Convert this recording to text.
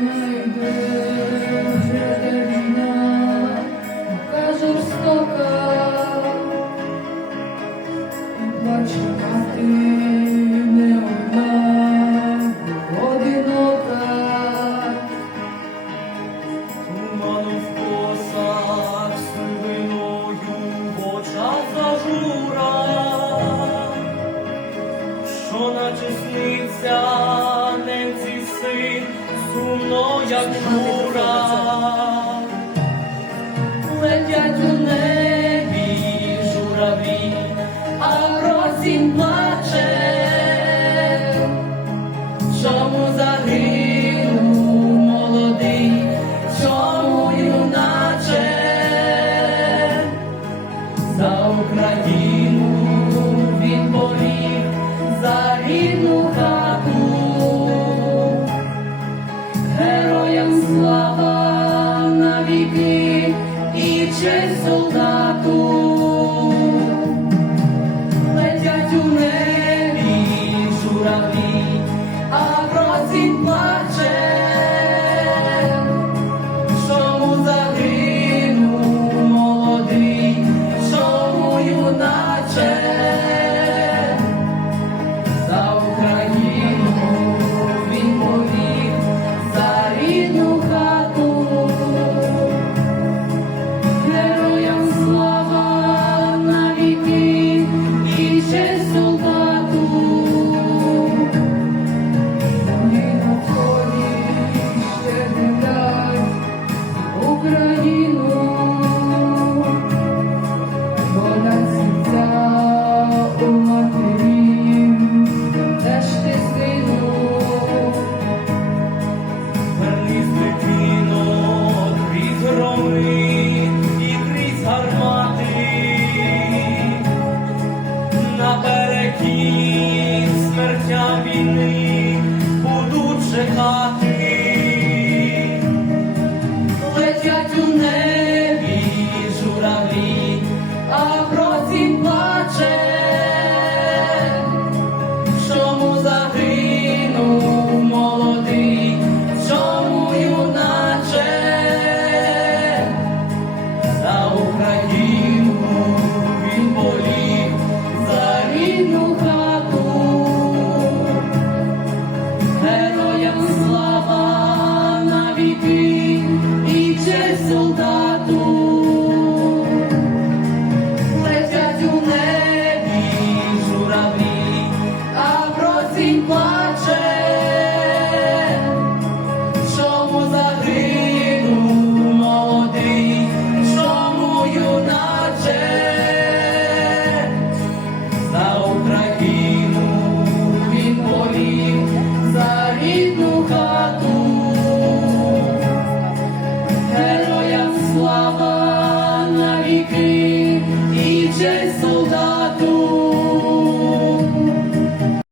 Найде вже де війна, така жорстока, плаче мати не одна, одинока. Туману в косах, сивиною в очах зажура, що наче сниться ненці син, сумно, як жура. Летять у небі журавлі, а осінь плаче. Чому загинув молодий, чому юначе? За Україну він поліг, за рідну хату. Героям слава навіки і честь солдату. Летять у небі журавлі, а осінь плаче. Чому загинув молодий, чому юначе?